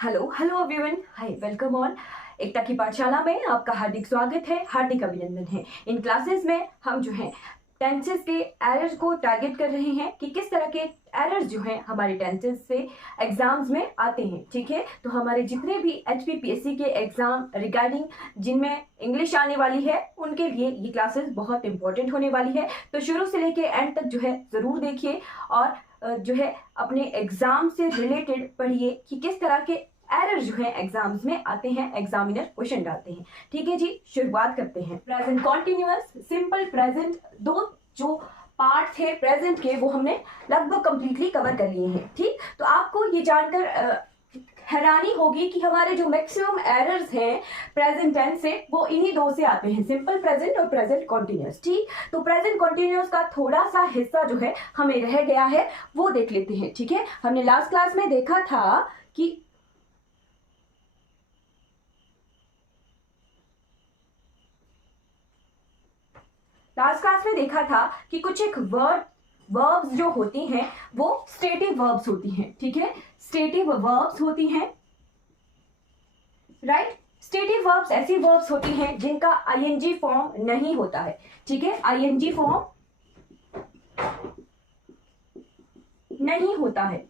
Hello hello everyone, hi, welcome on Ekta की पाठशाला में आपका हार्दिक स्वागत है, हार्दिक अभिनंदन है। इन क्लासेस में हम जो है टेंसेस के एरर्स को टारगेट कर रहे हैं कि किस तरह के एरर्स जो हैं हमारे टेंसेस से एग्जाम्स में आते हैं। ठीक है, तो हमारे जितने भी HPPSC के एग्जाम रिगार्डिंग जिनमें इंग्लिश आने वाली है उनके लिए ये क्लासेस बहुत इंपॉर्टेंट होने वाली है। तो शुरू से लेके एंड तक जो है जरूर देखिए और जो है अपने एग्जाम से रिलेटेड पढ़िए कि किस तरह के एरर जो है एग्जाम्स में आते हैं, एग्जामिनर क्वेश्चन डालते हैं। ठीक है जी, शुरुआत करते हैं। प्रेजेंट कॉन्टिन्यूअस, सिंपल प्रेजेंट, दो जो पार्ट थे प्रेजेंट के वो हमने लगभग कंप्लीटली कवर कर लिए हैं। ठीक, तो आपको ये जानकर हैरानी होगी कि हमारे जो मैक्सिमम एरर्स हैं प्रेजेंट टेंस से वो इन्हीं दो से आते हैं, सिंपल प्रेजेंट और प्रेजेंट कॉन्टिन्यूअस। ठीक, तो प्रेजेंट कॉन्टिन्यूअस का थोड़ा सा हिस्सा जो है हमें रह गया है वो देख लेते हैं। ठीक है, हमने लास्ट क्लास में देखा था कि कुछ एक वर्ब्स जो होती हैं वो स्टेटिव वर्ब्स होती हैं। ठीक है, स्टेटिव वर्ब्स होती हैं, राइट। स्टेटिव वर्ब्स ऐसी वर्ब्स होती हैं जिनका ING फॉर्म नहीं होता है। ठीक है, ING फॉर्म नहीं होता है।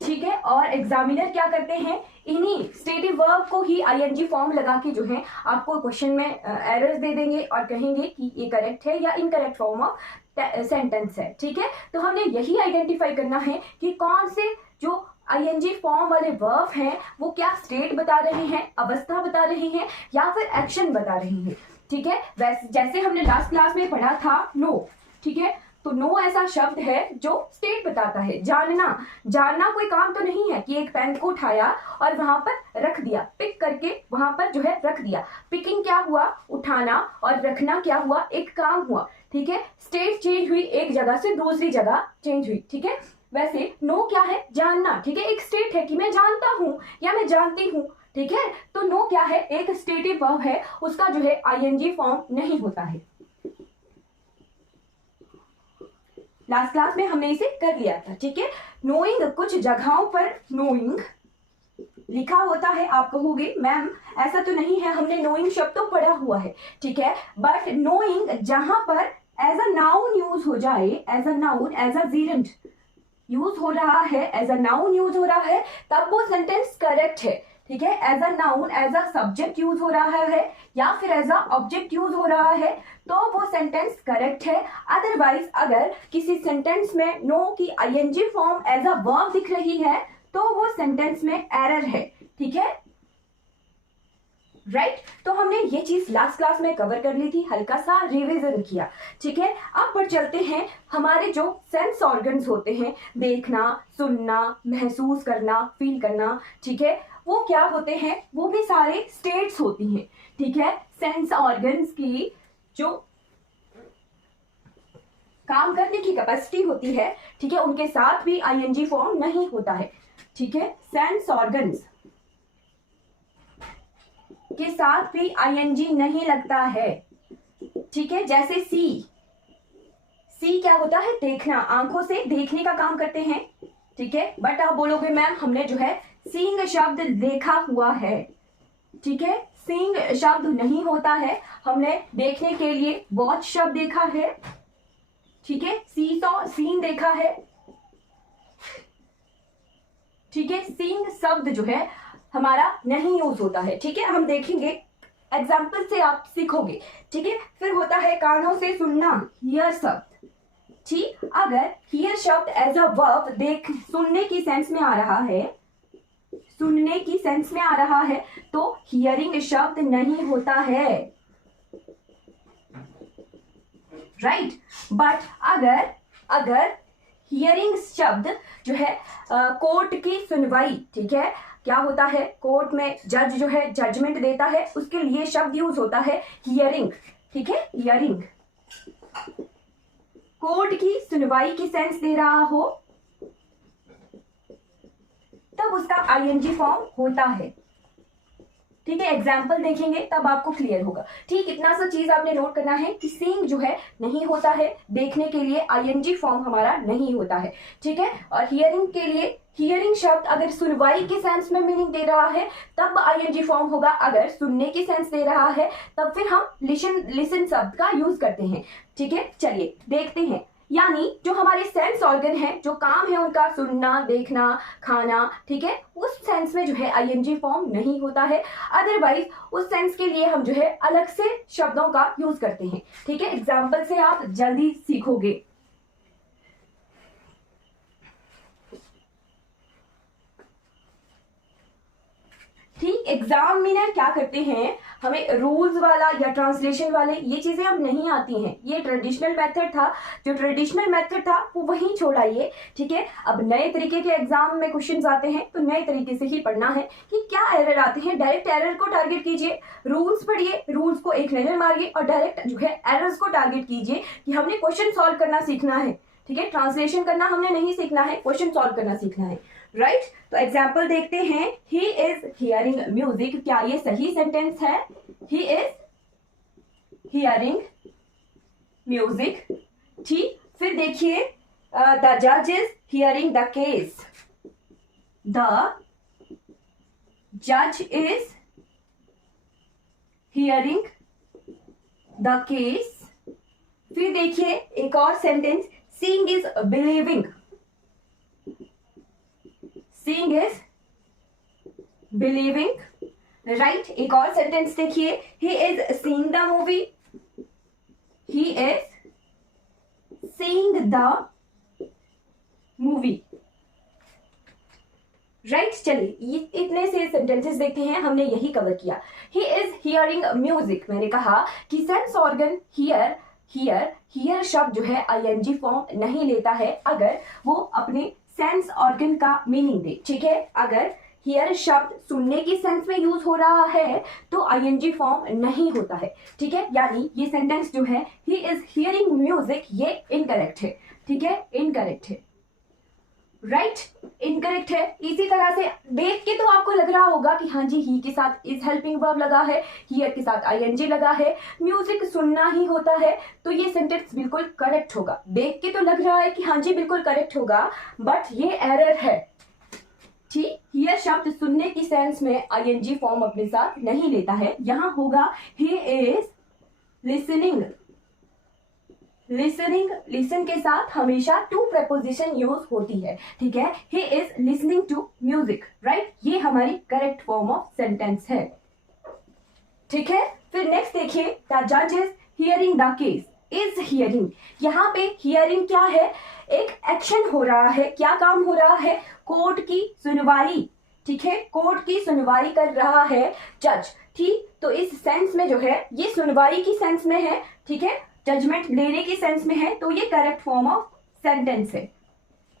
ठीक है, और एग्जामिनर क्या करते हैं, इन्हीं स्टेटिव वर्ब को ही ING फॉर्म लगा के जो है आपको क्वेश्चन में एरर्स दे देंगे और कहेंगे कि ये करेक्ट है या इनकरेक्ट फॉर्म ऑफ सेंटेंस है। ठीक है, तो हमने यही आइडेंटिफाई करना है कि कौन से जो ING फॉर्म वाले वर्ब हैं वो क्या स्टेट बता रहे हैं, अवस्था बता रहे हैं या फिर एक्शन बता रहे हैं। ठीक है, वैसे जैसे हमने लास्ट क्लास में पढ़ा था नो। ठीक है, तो नो ऐसा शब्द है जो स्टेट बताता है। जानना कोई काम तो नहीं है कि एक पेन को उठाया और वहां पर रख दिया, पिक करके वहां पर जो है रख दिया। पिकिंग क्या हुआ, उठाना, और रखना क्या हुआ, एक काम हुआ। ठीक है, स्टेट चेंज हुई, एक जगह से दूसरी जगह चेंज हुई। ठीक है, वैसे नो क्या है, जानना। ठीक है, एक स्टेट है कि मैं जानता हूं या मैं जानती हूं। ठीक है, तो नो क्या है, एक स्टेटिव वर्ब है, उसका जो है ING फॉर्म नहीं होता है। लास्ट क्लास में हमने इसे कर लिया था। ठीक है, नोइंग, कुछ जगहों पर नोइंग लिखा होता है। आप कहोगे मैम ऐसा तो नहीं है, हमने नोइंग शब्द तो पढ़ा हुआ है। ठीक है, बट नोइंग जहां पर एज अ नाउन यूज हो जाए, as a noun, as a gerund use हो रहा है, एज अ नाउन यूज हो रहा है, तब वो सेंटेंस करेक्ट है। ठीक है, as a noun, as a subject use हो रहा है या फिर एज अ ऑब्जेक्ट यूज हो रहा है तो वो सेंटेंस करेक्ट है। अदरवाइज अगर किसी सेंटेंस में नो की ING form as a verb दिख रही है तो वो सेंटेंस में एरर है। ठीक है, राइट। तो हमने ये चीज लास्ट क्लास में कवर कर ली थी, हल्का सा रिवीजन किया। ठीक है, अब पर चलते हैं हमारे जो सेंस ऑर्गन्स होते हैं, देखना, सुनना, महसूस करना, फील करना। ठीक है, वो क्या होते हैं, वो भी सारे स्टेट्स होती हैं। ठीक है, सेंस ऑर्गन्स की जो काम करने की कैपेसिटी होती है, ठीक है, उनके साथ भी ING फॉर्म नहीं होता है। ठीक है, सेंस ऑर्गन्स के साथ भी ING नहीं लगता है। ठीक है, जैसे सी क्या होता है, देखना, आंखों से देखने का काम करते हैं। ठीक है, बट आप बोलोगे मैम हमने जो है सीइंग शब्द देखा हुआ है। ठीक है, सीइंग शब्द नहीं होता है, हमने देखने के लिए वॉच शब्द देखा है। ठीक है, सी सॉ, सीन देखा है। ठीक है, सीइंग शब्द जो है हमारा नहीं यूज होता है। ठीक है, हम देखेंगे एग्जाम्पल से आप सीखोगे। ठीक है, फिर होता है कानों से सुनना, हियर शब्द। ठीक, अगर हियर शब्द एज अ वर्ब देख, सुनने की सेंस में आ रहा है, सुनने की सेंस में आ रहा है तो हियरिंग शब्द नहीं होता है, राइट। बट अगर हियरिंग शब्द जो है कोर्ट की सुनवाई, ठीक है, क्या होता है, कोर्ट में जज जो है जजमेंट देता है, उसके लिए शब्द यूज होता है हियरिंग। ठीक है, हियरिंग कोर्ट की सुनवाई की सेंस दे रहा हो तब उसका ING फॉर्म होता है। ठीक है, एग्जाम्पल देखेंगे तब आपको क्लियर होगा। ठीक, इतना सा चीज आपने नोट करना है कि सीइंग जो है नहीं होता है, देखने के लिए आईएनजी फॉर्म हमारा नहीं होता है। ठीक है, और हियरिंग के लिए हियरिंग शब्द अगर सुनवाई के सेंस में मीनिंग दे रहा है तब आईएनजी फॉर्म होगा, अगर सुनने की सेंस दे रहा है तब फिर हम लिसन शब्द का यूज करते हैं। ठीक है, चलिए देखते हैं। यानी जो हमारे सेंस ऑर्गन है, जो काम है उनका सुनना, देखना, खाना, ठीक है, उस सेंस में जो है आईएनजी फॉर्म नहीं होता है। अदरवाइज उस सेंस के लिए हम जो है अलग से शब्दों का यूज करते हैं। ठीक है, एग्जाम्पल से आप जल्दी सीखोगे। ठीक, एग्जामिनर क्या करते हैं, हमें रूल्स वाला या ट्रांसलेशन वाले ये चीजें अब नहीं आती हैं। ये ट्रेडिशनल मेथड था, जो ट्रेडिशनल मेथड था वो वहीं छोड़ाइए। ठीक है, अब नए तरीके के एग्जाम में क्वेश्चंस आते हैं तो नए तरीके से ही पढ़ना है कि क्या एरर आते हैं। डायरेक्ट एरर को टारगेट कीजिए, रूल्स पढ़िए, रूल्स को एक नजर मारिए और डायरेक्ट जो है एरर्स को टारगेट कीजिए कि हमने क्वेश्चन सॉल्व करना सीखना है। ठीक है, ट्रांसलेशन करना हमने नहीं सीखना है, क्वेश्चन सॉल्व करना सीखना है। राइट, तो एग्जाम्पल देखते हैं। ही इज हियरिंग म्यूजिक, क्या ये सही सेंटेंस है? He is hearing music. ठीक, फिर देखिए, द जज is hearing the case. The जज इज हियरिंग द केस। फिर देखिए एक और sentence, seeing is believing. Seeing is believing. Right, एक और सेंटेंस देखिए, he is seeing the movie. He is seeing the movie. Right, चलिए ये इतने से सेंटेंसेस देखते हैं, हमने यही कवर किया। ही इज हियरिंग म्यूजिक, मैंने कहा कि सेंस ऑर्गन हियर शब्द जो है आईएनजी फॉर्म नहीं लेता है अगर वो अपने सेंस ऑर्गन का मीनिंग दे। ठीक है, अगर हियर शब्द सुनने की सेंस में यूज हो रहा है तो आईएनजी फॉर्म नहीं होता है। ठीक है, यानी ये सेंटेंस जो है ही इज हियरिंग म्यूजिक, ये इनकरेक्ट है। ठीक है, इनकरेक्ट है। राइट, इनकरेक्ट है। इसी तरह से देख के तो आपको लग रहा होगा कि हाँ जी, ही के साथ इज हेल्पिंग वर्ब लगा है, हियर के साथ आईएनजी लगा है, म्यूजिक सुनना ही होता है, तो ये सेंटेंस बिल्कुल करेक्ट होगा। देख के तो लग रहा है कि हाँ जी बिल्कुल करेक्ट होगा, बट ये एरर है। ठीक, हियर शब्द सुनने की सेंस में आईएनजी फॉर्म अपने साथ नहीं लेता है। यहां होगा ही इज लिसनिंग। लिसनिंग, लिसन के साथ हमेशा टू प्रेपोजिशन यूज होती है। ठीक है, he is listening to music. Right, ये हमारी करेक्ट फॉर्म ऑफ सेंटेंस है। ठीक है, फिर नेक्स्ट देखिए, द जज is hearing the case. Is hearing, यहाँ पे हियरिंग क्या है? एक एक्शन हो रहा है। क्या काम हो रहा है? कोर्ट की सुनवाई। ठीक है, कोर्ट की सुनवाई कर रहा है जज। ठीक, तो इस सेंस में जो है ये सुनवाई की सेंस में है। ठीक है, जजमेंट लेने की सेंस में है, तो ये करेक्ट फॉर्म ऑफ सेंटेंस है।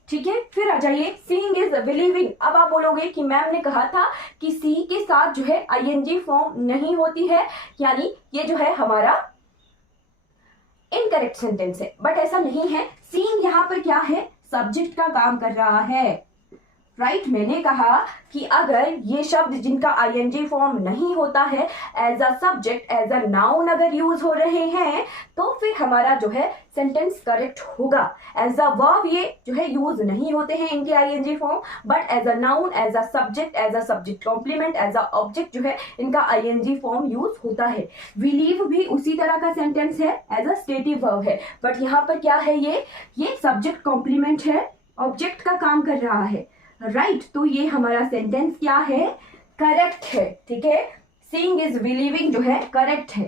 ठीक है, फिर आ जाइए, सीइंग इज बिलीविंग। अब आप बोलोगे कि मैम ने कहा था कि सी के साथ जो है आईएनजी फॉर्म नहीं होती है, यानी ये जो है हमारा इनकरेक्ट सेंटेंस है, बट ऐसा नहीं है। सीइंग यहाँ पर क्या है? सब्जेक्ट का काम कर रहा है। राइट, मैंने कहा कि अगर ये शब्द जिनका आईएनजी फॉर्म नहीं होता है as a subject, as a noun अगर यूज हो रहे हैं तो फिर हमारा जो है सेंटेंस करेक्ट होगा। एज अ वर्ब ये जो है यूज नहीं होते हैं इनके ING form, but as a noun, as a subject complement, as a object जो है इनका आईएनजी फॉर्म यूज होता है। बिलीव भी उसी तरह का सेंटेंस है, एज अ स्टेटिव वर्ब है, बट यहाँ पर क्या है? ये सब्जेक्ट कॉम्प्लीमेंट है, ऑब्जेक्ट का काम कर रहा है। राइट, तो ये हमारा सेंटेंस क्या है? करेक्ट है। ठीक है, सीइंग इज बिलीविंग जो है करेक्ट है।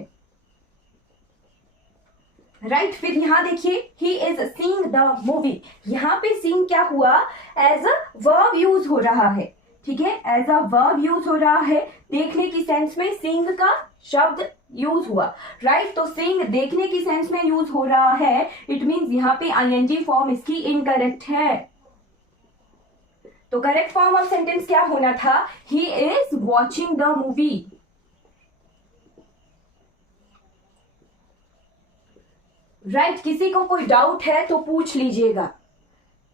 राइट, फिर यहां देखिए, he is seeing the movie. यहां पे सीइंग क्या हुआ? एज अ वर्ब यूज हो रहा है। ठीक है, एज अ वर्ब यूज हो रहा है। देखने की सेंस में सीइंग का शब्द यूज हुआ। राइट, तो सीइंग देखने की सेंस में यूज हो रहा है, इट मींस यहाँ पे आईएनजी फॉर्म इसकी इनकरेक्ट है। तो करेक्ट फॉर्म ऑफ सेंटेंस क्या होना था? He is watching the movie. Right, किसी को कोई डाउट है तो पूछ लीजिएगा।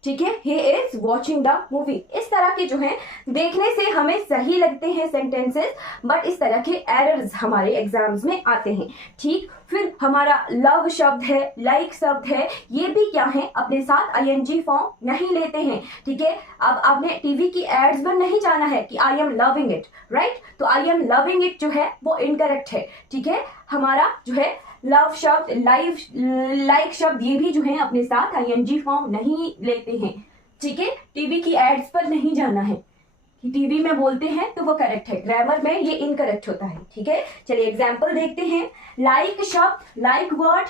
ठीक है, he is watching the movie। इस तरह के जो है देखने से हमें सही लगते हैं सेंटेंसेस, बट इस तरह के एरर्स हमारे एग्जाम्स में आते हैं। ठीक, फिर हमारा लव शब्द है, लाइक शब्द है, ये भी क्या है, अपने साथ आईएनजी फॉर्म नहीं लेते हैं। ठीक है, अब आपने टीवी की एड्स पर नहीं जाना है कि I am loving it, right, तो आई एम लविंग इट जो है वो इनकरेक्ट है। ठीक है, हमारा जो है लव शब्द, लाइक शब्द, ये भी जो है अपने साथ आईएनजी फॉर्म नहीं लेते हैं। ठीक है, टीवी की एड्स पर नहीं जाना है कि टीवी में बोलते हैं तो वो करेक्ट है, ग्रामर में ये इनकरेक्ट होता है। ठीक है, चलिए एग्जाम्पल देखते हैं। लाइक शब्द, लाइक वर्ड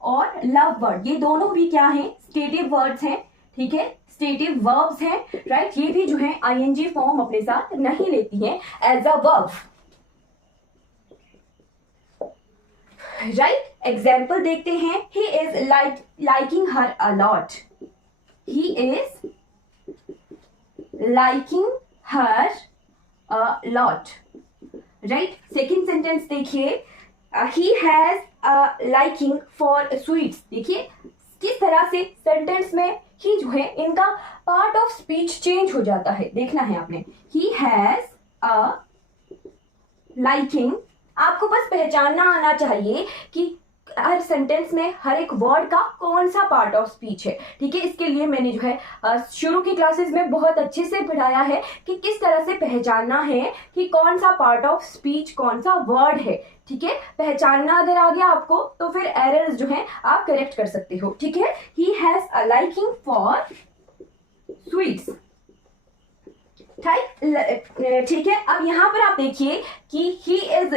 और लव वर्ड, ये दोनों भी क्या है, स्टेटिव वर्ड्स हैं। ठीक है, स्टेटिव वर्ब्स हैं, राइट, ये भी जो है आईएनजी फॉर्म अपने साथ नहीं लेती है as a verb, right. Example देखते हैं। He is liking her a lot, he is liking her a lot, right. Second sentence देखिए, he has a liking for sweets. देखिए किस तरह से सेंटेंस में ही जो है इनका पार्ट ऑफ स्पीच चेंज हो जाता है, देखना है आपने। ही हैज अ लाइकिंग, आपको बस पहचानना आना चाहिए कि हर सेंटेंस में हर एक वर्ड का कौन सा पार्ट ऑफ स्पीच है। ठीक है, इसके लिए मैंने जो है शुरू की क्लासेस में बहुत अच्छे से पढ़ाया है कि किस तरह से पहचानना है कि कौन सा पार्ट ऑफ स्पीच, कौन सा वर्ड है। ठीक है, पहचानना अगर आ गया आपको तो फिर एरर्स जो है आप करेक्ट कर सकते हो। ठीक है, ही has a liking for sweets, ठीक है। अब यहाँ पर आप देखिए कि ही इज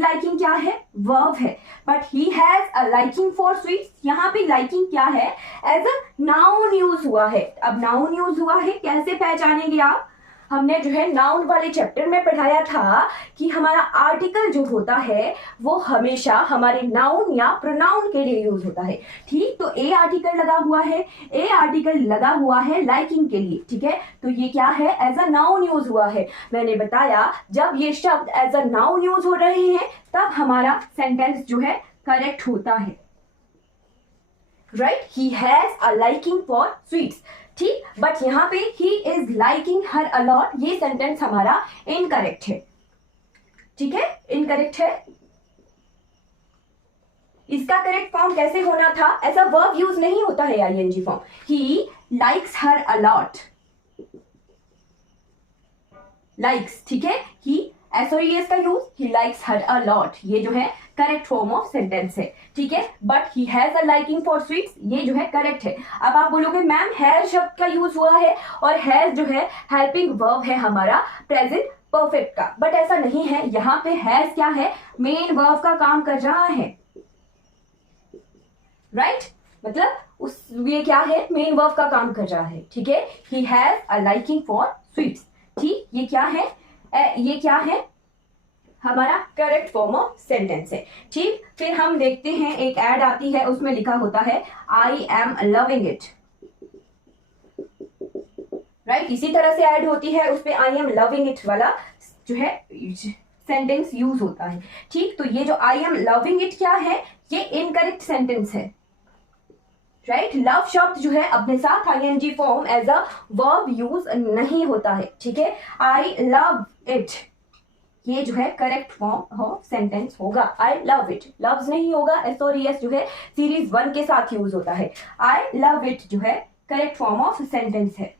लाइकिंग क्या है, वर्ब है, but he has a liking for sweets, यहाँ पे लाइकिंग क्या है, एज अ नाउन यूज हुआ है। अब नाउन यूज हुआ है, कैसे पहचानेंगे आप, हमने जो है नाउन वाले चैप्टर में पढ़ाया था कि हमारा आर्टिकल जो होता है वो हमेशा हमारे नाउन या प्रोनाउन के लिए यूज होता है। ठीक, तो ए आर्टिकल लगा हुआ है, ए आर्टिकल लगा हुआ है लाइकिंग के लिए। ठीक है, तो ये क्या है, एज अ नाउन यूज हुआ है। मैंने बताया जब ये शब्द एज अ नाउन यूज हो रहे हैं तब हमारा सेंटेंस जो है करेक्ट होता है, right. He has a liking for sweets, ठीक, बट यहाँ पे ही is liking her a lot, ये सेंटेंस हमारा इनकरेक्ट है। ठीक है, इनकरेक्ट है। इसका करेक्ट फॉर्म कैसे होना था, ऐसा वर्ब यूज नहीं होता है ING form. He likes her a lot, likes, ठीक है, ही एसओईएस का use, he likes her a lot, ये जो है करेक्ट फॉर्म ऑफ सेंटेंस है। ठीक है, but he has a liking for sweets, ये जो है करेक्ट है। अब आप बोलोगे मैम हैज शब्द का यूज हुआ है और हैज जो है हेल्पिंग वर्ब है हमारा प्रेजेंट परफेक्ट का, बट ऐसा नहीं है। यहाँ पे हैज क्या है, मेन वर्ब का काम कर रहा है, राइट, मतलब उस ये क्या है, मेन वर्ब का काम कर रहा है। ठीक है, ही has a liking for sweets, ठीक, ये क्या है, ये क्या है, हमारा करेक्ट फॉर्म ऑफ सेंटेंस है। ठीक, फिर हम देखते हैं एक एड आती है, उसमें लिखा होता है I am loving it, right, इसी तरह से ऐड होती है, उस पे आई एम लविंग इट वाला जो है सेंटेंस यूज होता है। ठीक, तो ये जो आई एम लविंग इट क्या है, ये इनकरेक्ट सेंटेंस है, राइट। लव शब्द जो है अपने साथ ING form as a verb use नहीं होता है। ठीक है, आई लव इट, ये जो है करेक्ट फॉर्म ऑफ सेंटेंस होगा। आई लव इट, लव्स नहीं होगा, एसओईएस जो है सीरीज 1 के साथ यूज होता है। आई लव इट जो है करेक्ट फॉर्म ऑफ सेंटेंस है।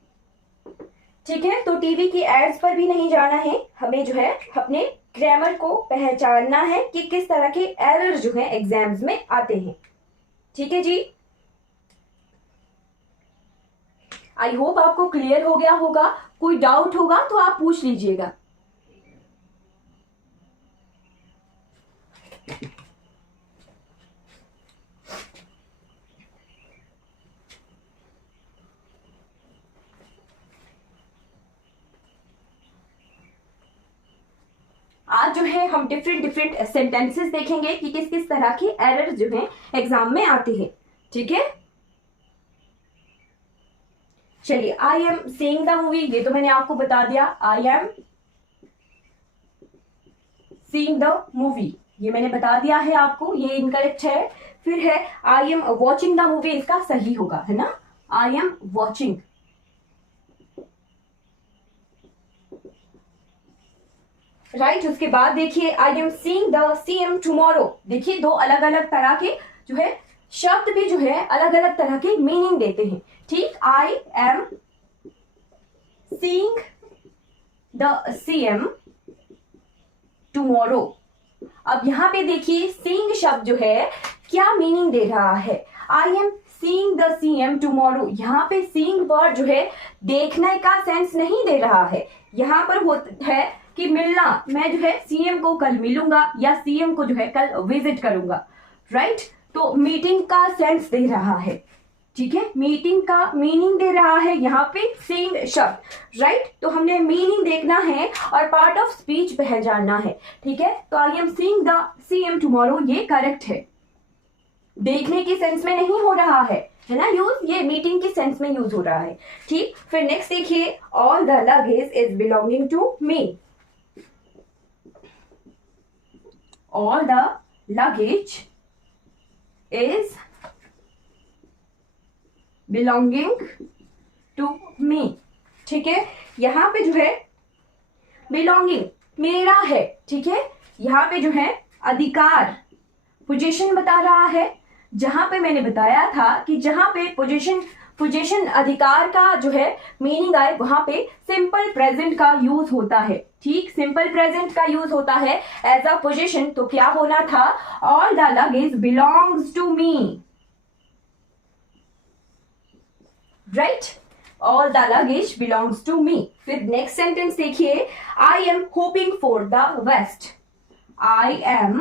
ठीक है, तो टीवी की एड्स पर भी नहीं जाना है, हमें जो है अपने ग्रामर को पहचानना है कि किस तरह के एरर जो है एग्जाम्स में आते हैं। ठीक है जी, आई होप आपको क्लियर हो गया होगा। कोई डाउट होगा तो आप पूछ लीजिएगा। आज जो है हम डिफरेंट सेंटेंसेस देखेंगे कि किस किस तरह के एरर जो है एग्जाम में आते हैं। ठीक है, चलिए, I am seeing the movie, ये तो मैंने आपको बता दिया, I am seeing the movie, ये मैंने बता दिया है आपको, ये इनकरेक्ट है। फिर है I am watching the movie, इसका सही होगा, है ना, आई एम वॉचिंग। राइट, उसके बाद देखिए I am seeing the CM tomorrow. देखिए दो अलग अलग तरह के जो है शब्द भी जो है अलग अलग तरह के मीनिंग देते हैं। ठीक, I am seeing the CM tomorrow. अब यहां पे देखिए सीइंग शब्द जो है क्या मीनिंग दे रहा है। I am seeing the CM tomorrow, यहाँ पे सीइंग वर्ड जो है देखने का सेंस नहीं दे रहा है। यहाँ पर होता है कि मिलना, मैं जो है सीएम को कल मिलूंगा या सीएम को जो है कल विजिट करूंगा। राइट, तो मीटिंग का सेंस दे रहा है। ठीक है, मीटिंग का मीनिंग दे रहा है यहाँ पे सीइंग शब्द। राइट, तो हमने मीनिंग देखना है और पार्ट ऑफ स्पीच पहचानना है। ठीक है, तो I am seeing the CM tomorrow ये करेक्ट है, देखने के सेंस में नहीं हो रहा है ना यूज, ये मीटिंग के सेंस में यूज हो रहा है। ठीक, फिर नेक्स्ट देखिए all the luggage is belonging to me. All the luggage is belonging to me. ठीक है, यहां पे जो है बिलोंगिंग मेरा है। ठीक है, यहां पे जो है अधिकार पोजीशन बता रहा है। जहां पे मैंने बताया था कि जहां पे पोजीशन अधिकार का जो है मीनिंग आए वहां पे सिंपल प्रेजेंट का यूज होता है। ठीक, सिंपल प्रेजेंट का यूज होता है एज अ पोजीशन। तो क्या होना था, all the luggage belongs to me. Right, all the luggage belongs to me. फिर नेक्स्ट सेंटेंस देखिए I am hoping for the best. I am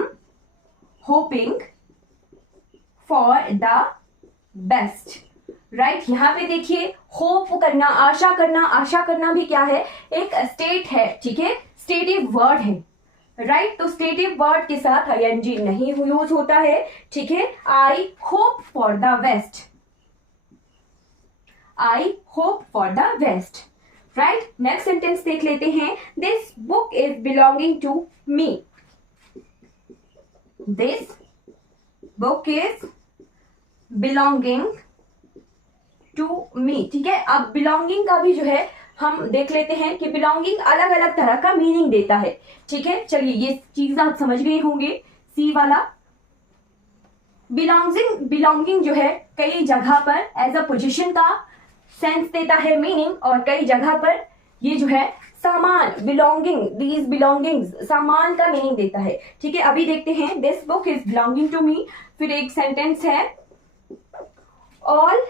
hoping for the best. Right, यहां पे देखिए hope करना, आशा करना भी क्या है, एक स्टेट है। ठीक है, स्टेटिव वर्ड है। राइट, तो स्टेटिव वर्ड के साथ आईएनजी नहीं यूज होता है। ठीक है, I hope for the best. I hope for the best. Right, next sentence देख लेते हैं। This book is belonging to me. This book is belonging to me. ठीक है, अब बिलोंगिंग का भी जो है हम देख लेते हैं कि बिलोंगिंग अलग अलग तरह का मीनिंग देता है। ठीक है, चलिए ये चीज आप समझ गए होंगे। सी वाला बिलोंगिंग जो है कई जगह पर एज अ पोजीशन का सेंस देता है मीनिंग, और कई जगह पर ये जो है सामान बिलोंगिंग, दीज बिलोंगिंग्स सामान का मीनिंग देता है। ठीक है, अभी देखते हैं this book is belonging to me. फिर एक सेंटेंस है all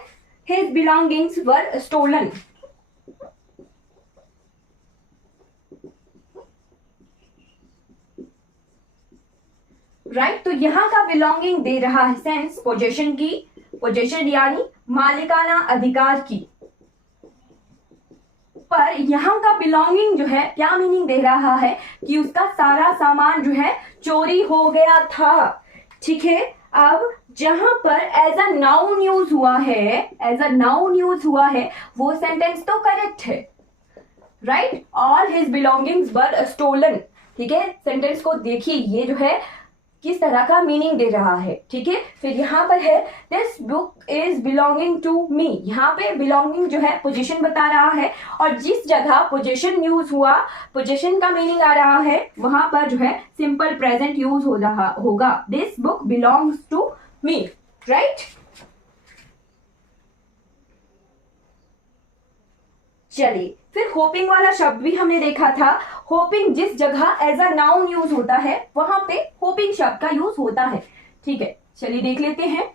his belongings were stolen. Right, तो यहां का बिलोंगिंग दे रहा है सेंस पोजेशन की, पोजेशन यानी मालिकाना अधिकार की। पर यहाँ का बिलोंगिंग जो है क्या मीनिंग दे रहा है कि उसका सारा सामान जो है चोरी हो गया था। ठीक है, अब जहां पर एज अ नाउन यूज हुआ है, एज अ नाउन यूज हुआ है, वो सेंटेंस तो करेक्ट है। Right, all his belongings were stolen. ठीक है, सेंटेंस को देखिए ये जो है किस तरह का मीनिंग दे रहा है। ठीक है, फिर यहाँ पर है this book is belonging to me. यहाँ पे बिलोंगिंग जो है पोजीशन बता रहा है, और जिस जगह पोजीशन यूज हुआ, पोजीशन का मीनिंग आ रहा है, वहां पर जो है सिंपल प्रेजेंट यूज हो रहा होगा। This book belongs to me. Right, चलिए फिर होपिंग वाला शब्द भी हमने देखा था। होपिंग जिस जगह एज अ नाउन यूज होता है वहां पे होपिंग शब्द का यूज होता है। ठीक है, चलिए देख लेते हैं।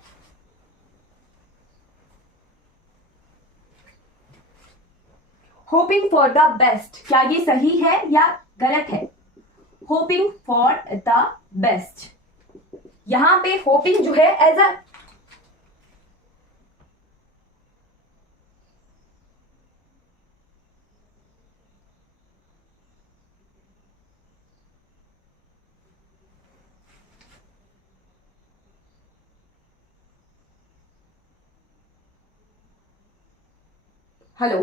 होपिंग फॉर द बेस्ट, क्या ये सही है या गलत है? होपिंग फॉर द बेस्ट, यहां पे होपिंग जो है एज अ हेलो,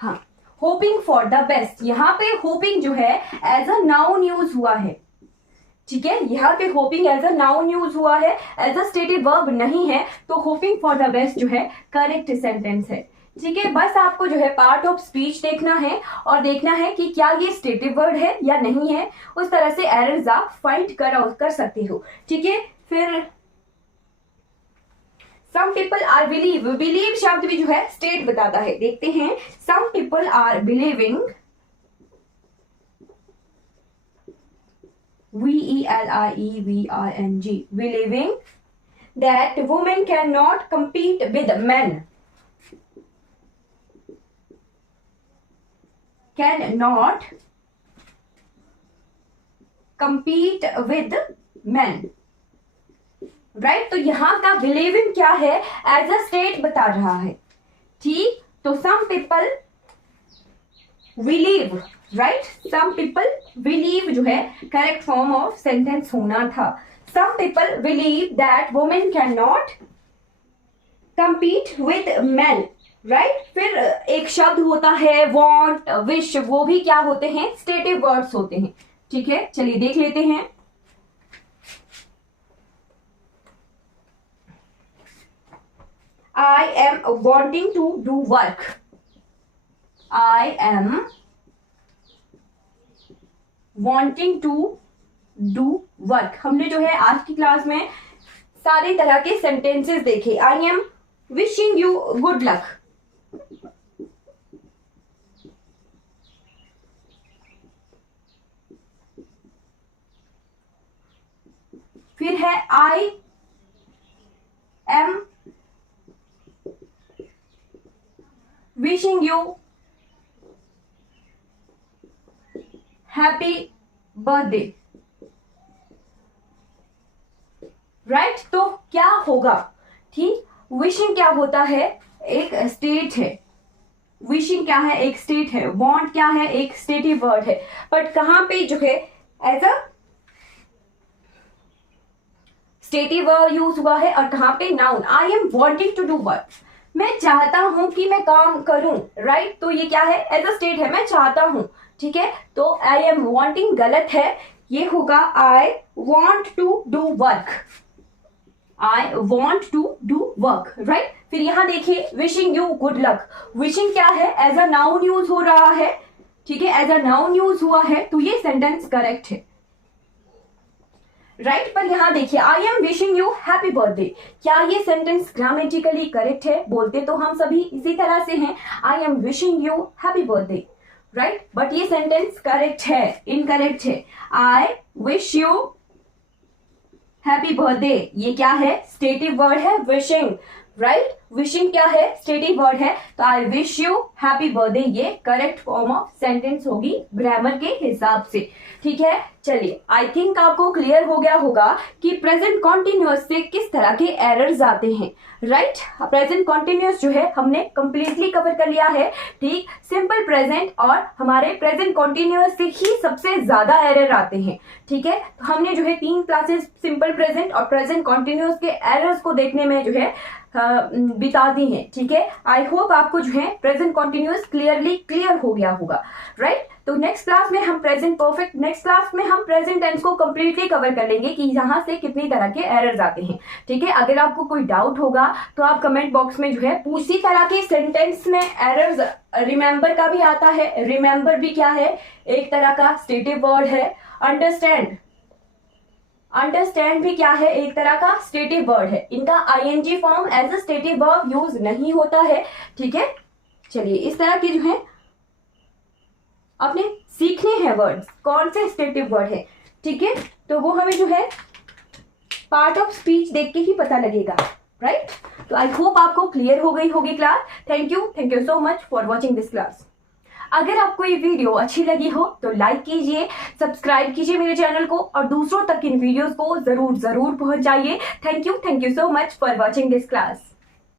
हाँ, होपिंग फॉर द बेस्ट, यहां पे होपिंग जो है एज अ नाउन यूज हुआ है। ठीक है, यहाँ पे hoping as a noun use हुआ है, एज अ स्टेटिव वर्ब नहीं है, तो होपिंग फॉर द बेस्ट जो है करेक्ट सेंटेंस है। ठीक है, बस आपको जो है पार्ट ऑफ स्पीच देखना है और देखना है कि क्या ये स्टेटिव वर्ड है या नहीं है, उस तरह से एरर्स आप फाइंड कर सकते हो। ठीक है, फिर सम पीपल आर बिलीव शब्द भी जो है स्टेट बताता है, देखते हैं। Some people are believing, VELIEVING, believing that women cannot compete with men, cannot compete with men, right. तो यहां का बिलीविंग क्या है, एज अ स्टेट बता रहा है। ठीक, तो some people believe, right, some people believe जो है करेक्ट फॉर्म ऑफ सेंटेंस होना था। Some people believe that women can not compete with men, right. फिर एक शब्द होता है want, wish, वो भी क्या होते हैं, स्टेटिव वर्ड्स होते हैं। ठीक है, चलिए देख लेते हैं। I am wanting to do work, I am wanting to do work। हमने जो है आज की क्लास में सारे तरह के सेंटेंसेस देखे। I am wishing you good luck, फिर है I am wishing you happy birthday, right. तो क्या होगा, ठीक, विशिंग क्या होता है, एक स्टेट है। विशिंग क्या है, एक स्टेट है। वांट क्या है, एक स्टेटिव वर्ड है। बट कहां पे जो है as a stative word use हुआ है और कहां पे noun. I am wanting to do work, मैं चाहता हूं कि मैं काम करूं, राइट। तो ये क्या है, एज अ स्टेट है, मैं चाहता हूं। ठीक है, तो आई एम वांटिंग गलत है, ये होगा I want to do work, I want to do work, right. फिर यहां देखिए wishing you good luck, wishing क्या है, एज अ नाउन यूज हो रहा है। ठीक है, एज अ नाउन यूज हुआ है, तो ये सेंटेंस करेक्ट है, राइट। पर यहां देखिए I am wishing you happy birthday, क्या ये सेंटेंस ग्रामेटिकली करेक्ट है, बोलते तो हम सभी इसी तरह से हैं, I am wishing you happy birthday, right. But ये सेंटेंस करेक्ट है, इनकरेक्ट है। I wish you happy birthday, ये क्या है, स्टेटिव वर्ड है, विशिंग, राइट। विशिंग क्या है, स्टेटिव वर्ड है, तो I wish you happy birthday ये करेक्ट फॉर्म ऑफ सेंटेंस होगी ग्रामर के हिसाब से। ठीक है, चलिए आई थिंक आपको क्लियर हो गया होगा कि प्रेजेंट कॉन्टिन्यूअस से किस तरह के एरर्स आते हैं, राइट। प्रेजेंट कॉन्टिन्यूअस जो है हमने कंप्लीटली कवर कर लिया है। ठीक, सिंपल प्रेजेंट और हमारे प्रेजेंट कॉन्टिन्यूअस से ही सबसे ज्यादा एरर आते हैं। ठीक है, तो हमने जो है 3 क्लासेस सिंपल प्रेजेंट और प्रेजेंट कॉन्टिन्यूअस के एरर्स को देखने में जो है बिता दी है। ठीक है, आई होप आपको जो है प्रेजेंट कॉन्टिन्यूअस क्लियर हो गया होगा, राइट। तो नेक्स्ट क्लास में हम प्रेजेंट परफेक्ट, नेक्स्ट क्लास में हम प्रेजेंट टेंस को कंप्लीटली कवर कर लेंगे कि यहाँ से कितनी तरह के एरर्स आते हैं। ठीक है, अगर आपको कोई डाउट होगा तो आप कमेंट बॉक्स में जो है उसी तरह के सेंटेंस में एरर्स, रिमेंबर का भी आता है, रिमेंबर भी क्या है, एक तरह का स्टेटिव वर्ड है। अंडरस्टैंड, अंडरस्टैंड भी क्या है, एक तरह का स्टेटिव वर्ड है। इनका ING form as a stative verb use नहीं होता है। ठीक है, चलिए इस तरह के जो है अपने सीखने हैं वर्ड्स, कौन से स्टेटिव वर्ड है। ठीक है, तो वो हमें जो है पार्ट ऑफ स्पीच देख के ही पता लगेगा, राइट। तो आई होप आपको क्लियर हो गई होगी class. Thank you so much for watching this class. अगर आपको ये वीडियो अच्छी लगी हो तो लाइक कीजिए, सब्सक्राइब कीजिए मेरे चैनल को और दूसरों तक इन वीडियोस को जरूर पहुंचाइए। Thank you so much for watching this class.